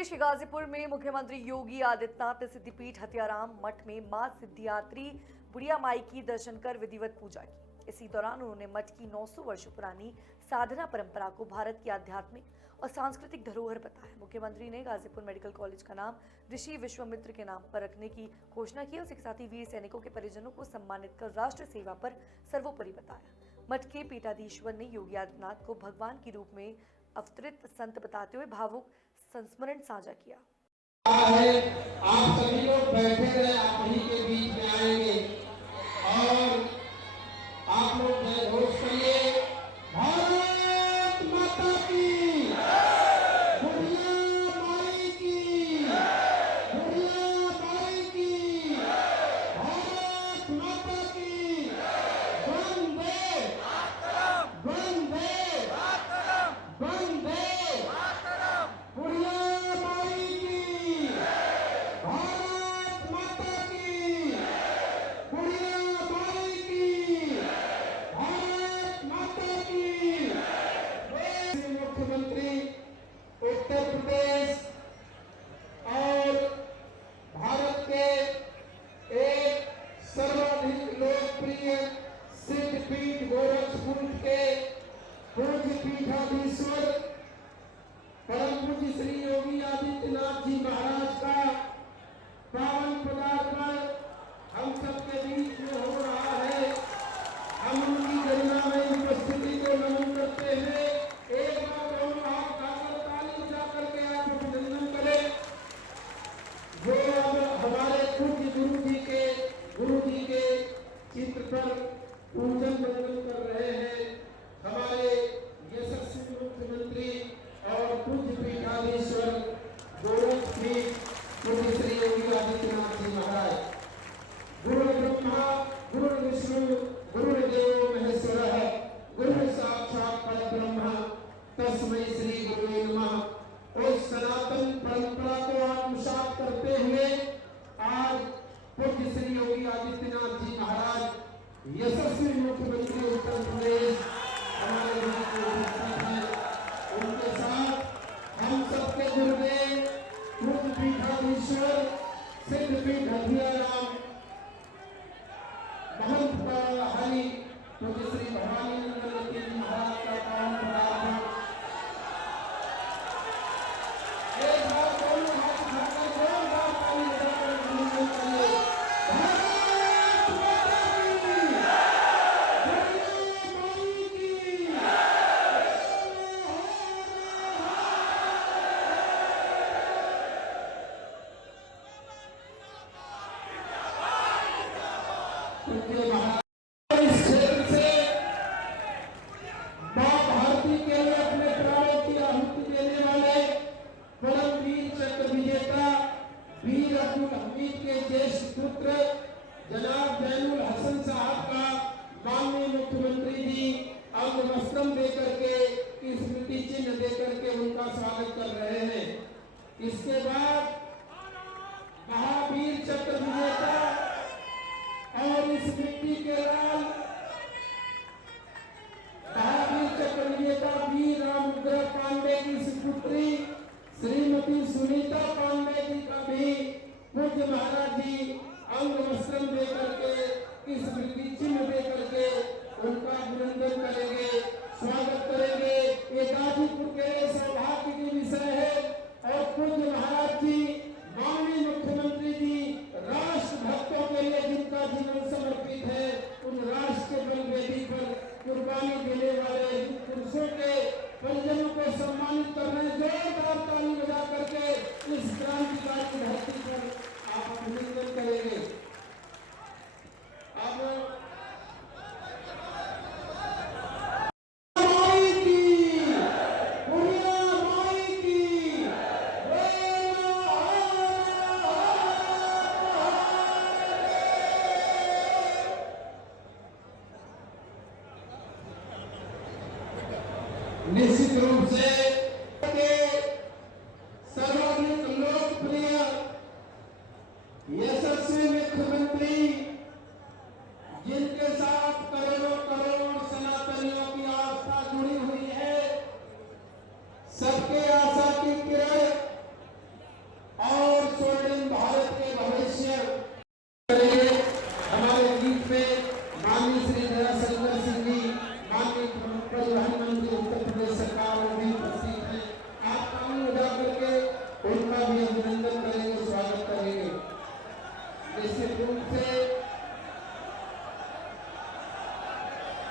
प्रदेश के गाजीपुर में मुख्यमंत्री योगी आदित्यनाथ ने सिद्धिपीठ हत्याराम मठ में मां सिद्धियात्री बुढ़िया माई की दर्शन कर विधिवत पूजा की। इसी दौरान उन्होंने मठ की 900 वर्ष पुरानी साधना परंपरा को भारत की आध्यात्मिक और सांस्कृतिक धरोहर बताया। मुख्यमंत्री ने गाजीपुर मेडिकल कॉलेज का नाम ऋषि विश्वामित्र के नाम पर रखने की घोषणा की। उसके साथ ही वीर सैनिकों के परिजनों को सम्मानित कर राष्ट्र सेवा पर सर्वोपरि बताया। मठ के पीठाधीश्वर ने योगी आदित्यनाथ को भगवान के रूप में अवतरित संत बताते हुए भावुक संस्मरण साझा किया। आप सभी लोग बैठे रहे, आप ही के बीच में आएंगे और आप लोग जय घोष करिए, भारत माता की, बुढ़िया माई की, बुढ़िया माई की, भारत माता की, वंदे वंदे वंदे बुढ़िया माई की, भारत माता की, बुढ़िया माई की, भारत माता की। मुख्यमंत्री उत्तर प्रदेश और भारत के एक सर्वाधिक लोकप्रिय सिद्धपीठ गोरखपुर के पूज्य पीठाधीश्वर परम पूज्य श्री योगी आदित्यनाथ जी महाराज का पावन पदार्पण हम सबके बीच में हो रहा है। हम उनकी गरिमा में उपस्थिति को नमन करते हैं। एक बार दोनों हाथ उठाकर ताली बजा करके आप अभिनंदन करें। जो अब हमारे पूज्य गुरु जी के चित्र पर पूजन वंदन कर रहे हैं, हमारे यशस्वी मुख्यमंत्री और पूज्य पीठाधीश्वर गोरखपीठ पूज्य श्री योगी आदित्यनाथ जी महाराज। गुरु ब्रह्मा गुरु विष्णु गुरुदेवो महेश्वरः, गुरु साक्षात् परब्रह्म तस्मै श्री गुरुवे नमः। उस सनातन परंपरा को आत्मसात करते हुए आज पूज्य श्री योगी आदित्यनाथ जी महाराज यशस्वी मुख्यमंत्री उत्तर प्रदेश हमारे बीच में उपस्थित हैं। उनके साथ हम सबके गुरुदेव पूज्य पीठाधीश्वर सिद्धपीठ हथियाराम महंत हरि पूज्य श्री भवानी नंदन जी महाराज का पावन पदार्पण। एक बार दोनों हाथ उठाकर जोरदार ताली बजाकर अभिनंदन करिए। भारत माता की, बुढ़िया माई की, उनके महाराज इस क्षेत्र से मां भारती के लिए अपने प्राणों की आहुति देने वाले परम वीर चक्र विजेता वीर अब्दुल हमीद के ज्येष्ठ पुत्र जनाब जैनुल हसन साहब का माननीय मुख्यमंत्री जी अंग वस्त्रम देकर के स्मृति चिन्ह देकर के उनका स्वागत कर रहे हैं। इसके बाद महावीर चक्र विजेता और इस मिट्टी के लाल महावीर चक्र विजेता वीर रामरुद्र पांडे की सुपुत्री श्रीमती सुनीता पांडे जी का भी पूज्य महाराज जी अंग वस्त्रम देकर के स्मृति चिन्ह देकर के उनका अभिनंदन करेंगे, स्वागत करेंगे। ये गाजीपुर के लिए सौभाग्य की विषय है और पूज्य महाराज जी माननीय मुख्यमंत्री जी राष्ट्र भक्तों के लिए जिनका जीवन समर्पित है, उन राष्ट्र के बलिवेदी पर कुर्बानी देने वाले पुरुषों के परिजनों को सम्मानित करने जोरदार ताली बजा करके इस क्रांतिकारी धरती पर आप अभिनंदन करेंगे। अब उनका भी अभिनंदन करेंगे, स्वागत करेंगे। निश्चित रूप से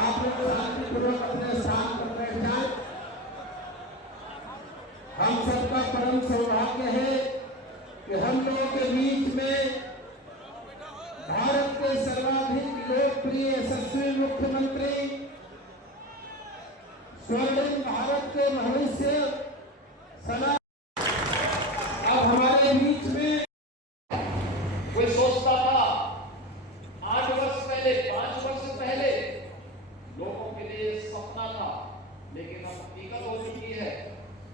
आप लोग शांतिपूर्वक अपने स्थान पर बैठ जाएं। हम सबका परम सौभाग्य है कि हम लोगों के बीच में भारत के सर्वाधिक लोकप्रिय यशस्वी मुख्यमंत्री, स्वर्णिम भारत के भविष्य सना अब हमारे बीच में। कोई सोचता था 8 वर्ष पहले, 5 वर्ष पहले लोगों के लिए सपना था, लेकिन अब हकीकत हो चुकी है।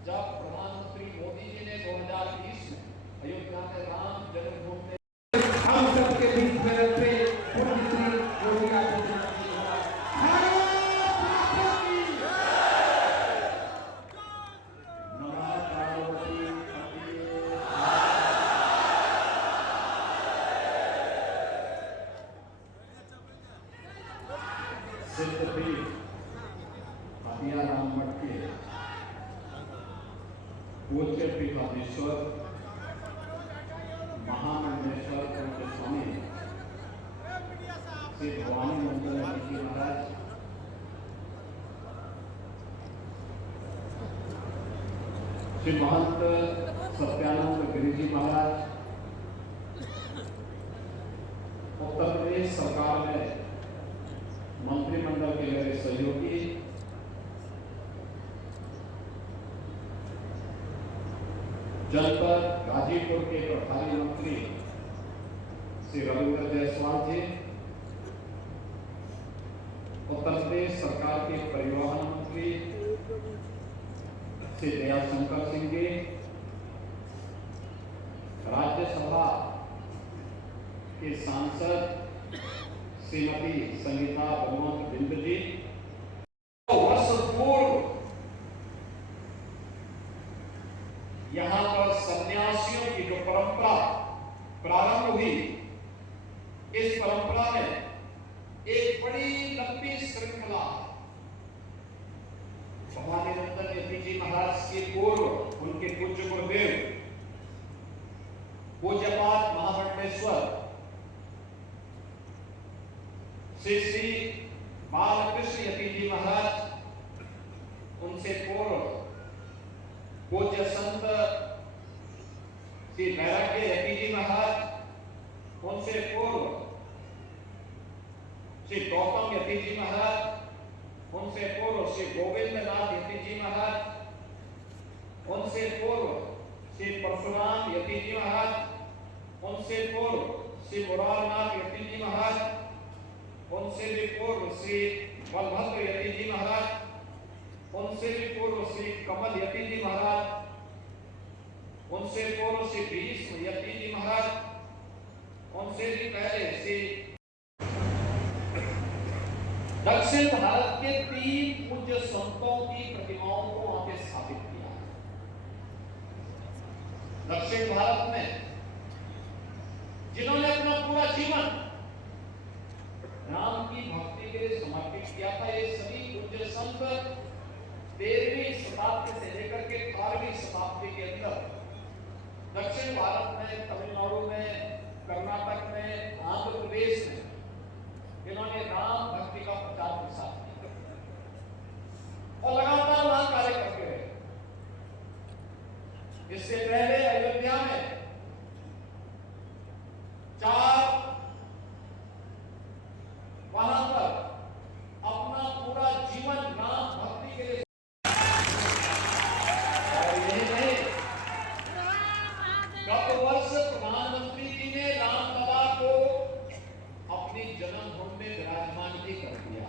जब प्रधानमंत्री मोदी जी ने 2020 में अयोध्या में राम जन्मभूमि हम सबके बीच में रहते पूज्य श्री योगी आदित्यनाथ जी महाराज। सिद्धपीठ हथियाराम मठ के पूज्य पीठाधीश्वर महामंडलेश्वर पूज्य स्वामी श्री भवानी मंगल जी महाराज, श्री महंत सत्यानंद गिरि जी महाराज, उत्तर प्रदेश सरकार में मंत्रिमंडल के मेरे सहयोगी, जनपद गाजीपुर के प्रभारी मंत्री श्री रविंद्र जायसवाल जी, उत्तर प्रदेश सरकार के परिवहन मंत्री श्री दयाशंकर सिंह जी, राज्यसभा के सांसद श्रीमती संगीता बलवंत बिंद जी, वर्ष पूर्व यहाँ पर सन्यासियों की जो परंपरा प्रारंभ हुई, इस परंपरा में एक बड़ी लंबी श्रृंखला भवानी नंदन यति जी महाराज के पूर्व उनके पूज्य गुरुदेव पूज्यपाद महामंडलेश्वर श्री श्री बालकृष्ण यति जी महाराज, उनसे पूर्व पूज्य संत श्री वैराग्य यति जी महाराज, उनसे पूर्व श्री गौतम यति जी महाराज, उनसे पूर्व श्री गोविंद नाथ यति जी महाराज, उनसे पूर्व श्री परशुराम यति जी महाराज, उनसे पूर्व श्री मुरारनाथ यति जी महाराज, उनसे भी पूर्व श्री बलभद्र यति जी महाराज, उनसे भी पूर्व श्री कमल यति जी महाराज, उनसे पूर्व श्री भीष्म यति जी महाराज, उनसे भी पहले श्री दक्षिण भारत के 3 पूज्य संतों की प्रतिमाओं को वहां पे स्थापित किया। दक्षिण भारत में जिन्होंने अपना पूरा जीवन राम की भक्ति के लिए समर्पित किया था, ये सभी पूज्य संत 13वीं शताब्दी से लेकर के 18वीं शताब्दी के अंदर दक्षिण भारत में, तमिलनाडु में, कर्नाटक में, आंध्र प्रदेश में इन्होंने राम भक्ति का प्रचार प्रसार किया और लगातार वहां कार्य करते रहे। इससे पहले अयोध्या में 4 वहां पर अपना पूरा जीवन राम भक्ति के लिए, और यही नहीं, गत वर्ष प्रधानमंत्री जी ने रामलला को अपनी जन्मभूमि में विराजमान भी कर दिया।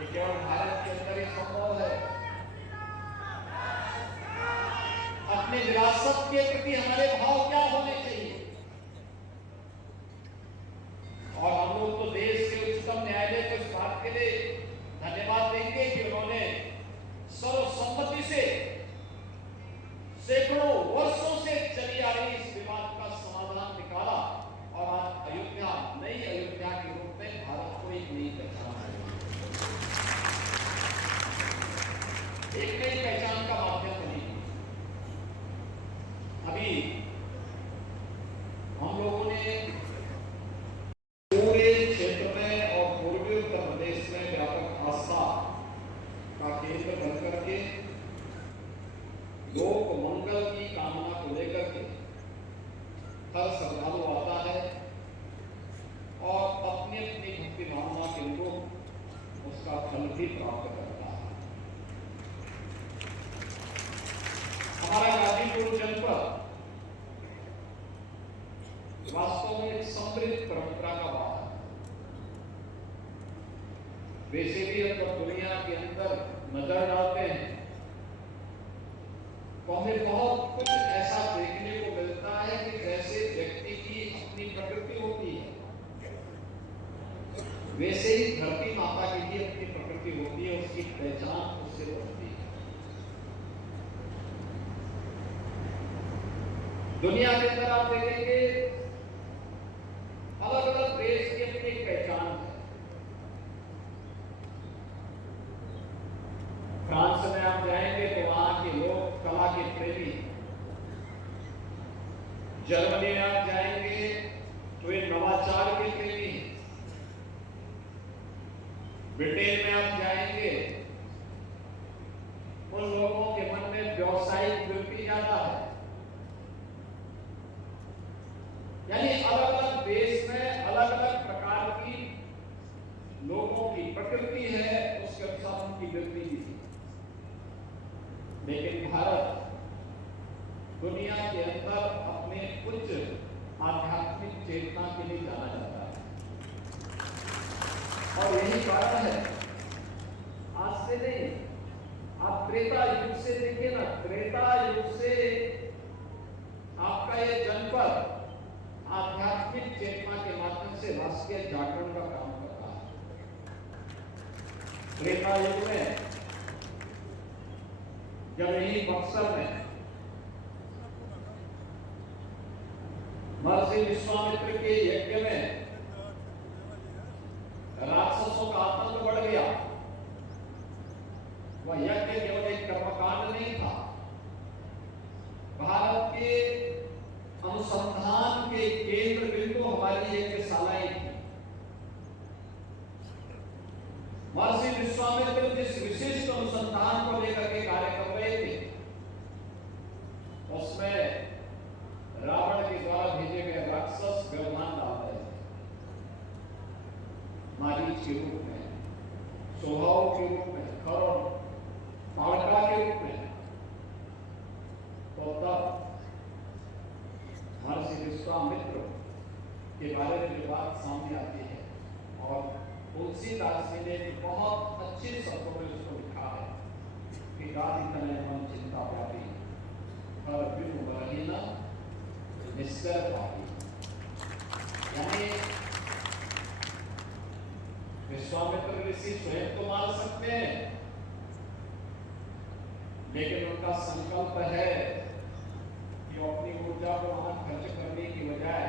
ये केवल भारत के अंदर ही संभव है। अपनी विरासत के प्रति हमारे भाव क्या होने चाहिए, और हम लोग तो देश के उच्चतम न्यायालय को इस बात के लिए धन्यवाद देंगे कि उन्होंने सर्वसम्मति से सैकड़ों वर्षों से चली आ रही इस विवाद का समाधान निकाला, और आज अयोध्या नई अयोध्या के रूप में भारत को एक नई पहचान है। एक नई पहचान का माध्यम बनी। अभी हम लोगों ने पूरे क्षेत्र में और पूर्वी उत्तर प्रदेश में व्यापक आस्था का केंद्र बनकर के लोक मंगल की कामना को लेकर के हर श्रद्धालु आता है और अपनी अपनी भक्ति भावना के अनुरूप उसका फल भी प्राप्त करता है। हमारा गाजीपुर जनपद वास्तव में एक समृद्ध परंपरा का भाग है। वैसे भी अगर दुनिया के अंदर नजर डालते हैं तो हमें बहुत कुछ ऐसा देखने को मिलता है कि जैसे व्यक्ति की अपनी प्रकृति होती है, वैसे ही धरती माता की भी अपनी प्रकृति होती है, उसकी पहचान उससे बनती है। दुनिया के अंदर आप देखेंगे अलग अलग देश की अपनी एक पहचान है। फ्रांस में आप जाएंगे तो वहां के लोग कला के प्रेमी, जर्मनी में आप जाएंगे तो ये नवाचार के प्रेमी, ब्रिटेन में आप जाएंगे उन लोगों के मन में व्यावसायिक वृत्ति ज्यादा है। यानी अलग अलग देश में अलग अलग प्रकार की लोगों की प्रकृति है, उसके अनुसार उनकी वृत्ति भी है। लेकिन भारत दुनिया के अंदर अपने उच्च आध्यात्मिक चेतना के लिए जाना जाता है और यही कारण है। आज से नहीं, आप त्रेता युग से देखिए ना, त्रेता युग से आपका ये जनपद आध्यात्मिक चेतना के माध्यम से राष्ट्रीय जागरण का काम कर रहा है। त्रेता युग में जब यही बक्सर में महर्षि विश्वामित्र के यज्ञ में राक्षसों का आतंक बढ़ गया, वह यज्ञ केवल एक कर्मकांड नहीं था, भारत के अनुसंधान के केंद्र बिंदु हमारी यज्ञशालाएं थी। महर्षि विश्वामित्र जिस विशिष्ट अनुसंधान को लेकर के कार्य कर रहे थे, उसमें रावण के द्वारा भेजे गए राक्षस व्यवधान डाल रहे थे, मारीच के रूप में, स्वभाव के रूप में, खर ताड़का के रूप में। तो तब महर्षि विश्वामित्र के बारे में जो बात सामने आती है और तुलसीदास जी ने बहुत अच्छे शब्दों में उसको लिखा है कि गादी तनय मन चिंता व्यापी हर बिनु बरहीना निस्तर पापी। यानी विश्वामित्र ऋषि स्वयं तो मार सकते हैं, लेकिन उनका संकल्प है कि अपनी ऊर्जा को वहां खर्च करने की बजाय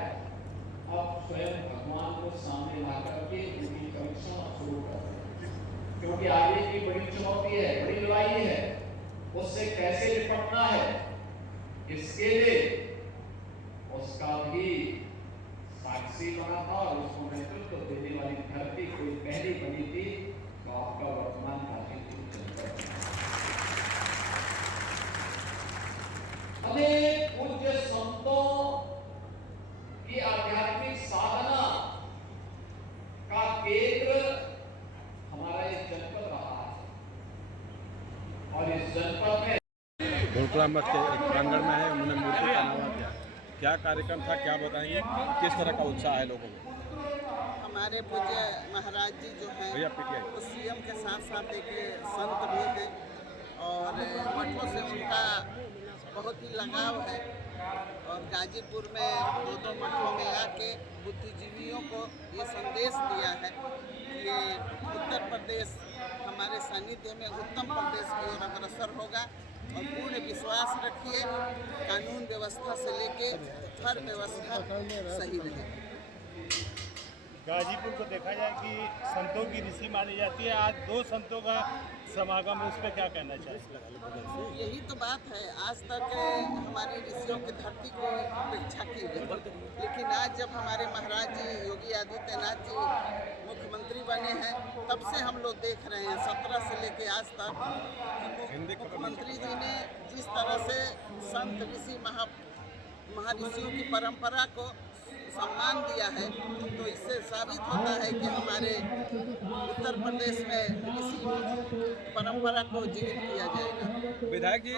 अब स्वयं भगवान को सामने ला करके उनकी परीक्षा शुरू कर दें, क्योंकि आगे की बड़ी चुनौती है, बड़ी लड़ाई है, उससे कैसे निपटना है, इसके लिए उसका भी साक्षी बना था और उसको नेतृत्व देने वाली धरती कोई पहली बनी थी तो आपका वर्तमान गाजीपुर जनपद। अनेक पूज्य संतों की आध्यात्मिक साधना का केंद्र हमारा ये जनपद रहा है और इस जनपद में गोकुला मठ के एक प्रांगण में है, उन्होंने मूर्ति का निर्माण किया। क्या कार्यक्रम था, क्या बताएंगे, किस तरह का उत्साह है लोगों को? हमारे पूज्य महाराज जी जो हैं वो सीएम के साथ साथ एक संत भी हैं और मठों से उनका बहुत ही लगाव है और गाजीपुर में दो मठों में आके बुद्धिजीवियों को ये संदेश दिया है कि उत्तर प्रदेश हमारे सानिध्य में उत्तम प्रदेश की ओर अग्रसर होगा और पूर्ण विश्वास रखिए, कानून व्यवस्था से लेके हर व्यवस्था सही रहे। गाजीपुर को देखा जाए कि संतों की ऋषि मानी जाती है, आज 2 संतों का समागम है, उस पर क्या कहना चाहिए? यही तो बात है, आज तक हमारे ऋषियों की धरती को उपेक्षा की गई, लेकिन आज जब हमारे महाराज जी योगी आदित्यनाथ जी मुख्यमंत्री बने हैं, तब से हम लोग देख रहे हैं 17 से लेके आज तक कि मुख्यमंत्री जी ने जिस तरह से संत ऋषि महर्षियों की परंपरा को सम्मान दिया है, तो इससे साबित होता है कि हमारे उत्तर प्रदेश में ऋषि परंपरा को जीवित किया जाएगा। विधायक जी,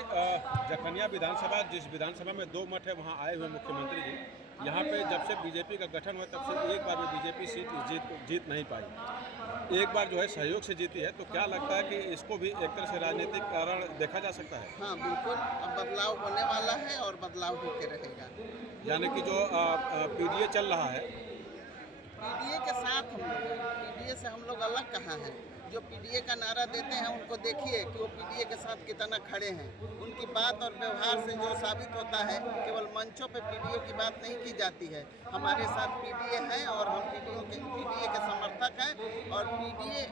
जखनिया विधानसभा, जिस विधानसभा में 2 मठ है, वहाँ आए हुए मुख्यमंत्री जी, यहाँ पे जब से बीजेपी का गठन हुआ तब से एक बार भी बीजेपी सीट जीत नहीं पाई। एक बार जो है सहयोग से जीती है, तो क्या लगता है कि इसको भी एक तरह से राजनीतिक कारण देखा जा सकता है? हाँ बिल्कुल, अब बदलाव होने वाला है और बदलाव होके रहेगा। यानी कि जो पीडीए चल रहा है, पीडीए के साथ हम लोग, पीडीए से हम लोग अलग कहाँ हैं? जो पीडीए का नारा देते हैं उनको देखिए कि वो पीडीए के साथ कितना खड़े हैं। उनकी बात और व्यवहार से जो साबित होता है, केवल मंचों पे पीडीए की बात नहीं की जाती है। हमारे साथ पीडीए हैं और हम पीडीए के समर्थक हैं और पीडीए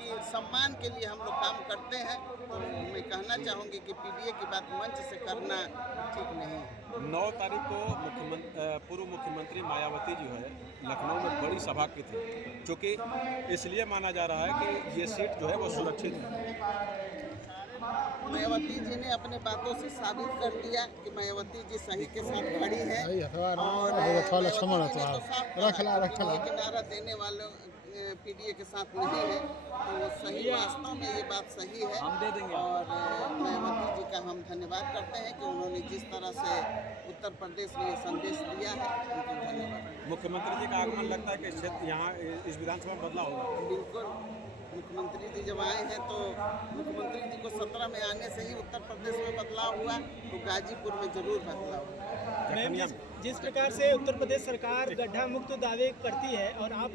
की सम्मान के लिए हम लोग काम करते हैं। तो मैं कहना चाहूँगी कि पीडीए की बात मंच से करना ठीक नहीं है। 9 तारीख को पूर्व मुख्यमंत्री मायावती जो है लखनऊ में बड़ी सभा की थी, चूँकि इसलिए माना जा रहा है कि ये सीट जो है वो सुरक्षित है। मायावती जी ने अपने बातों से साबित कर दिया कि मायावती जी सही के साथ खड़ी है और नारा देने वालों पीडीए के साथ नहीं है, तो वो सही, वास्तव में ये बात सही है। हम दे देंगे और मायावती जी का हम धन्यवाद करते हैं कि उन्होंने जिस तरह से उत्तर प्रदेश में ये संदेश दिया है, उनको धन्यवाद। मुख्यमंत्री जी का आगमन लगता है कि क्षेत्र यहाँ इस विधानसभा में बदलाव होगा? बिल्कुल, मुख्यमंत्री जी जब आए हैं तो मुख्यमंत्री जी को 17 में आने से ही उत्तर प्रदेश में बदलाव हुआ, तो गाजीपुर में जरूर बदलाव हुआ। जिस प्रकार से उत्तर प्रदेश सरकार गड्ढा मुक्त दावे करती है और आप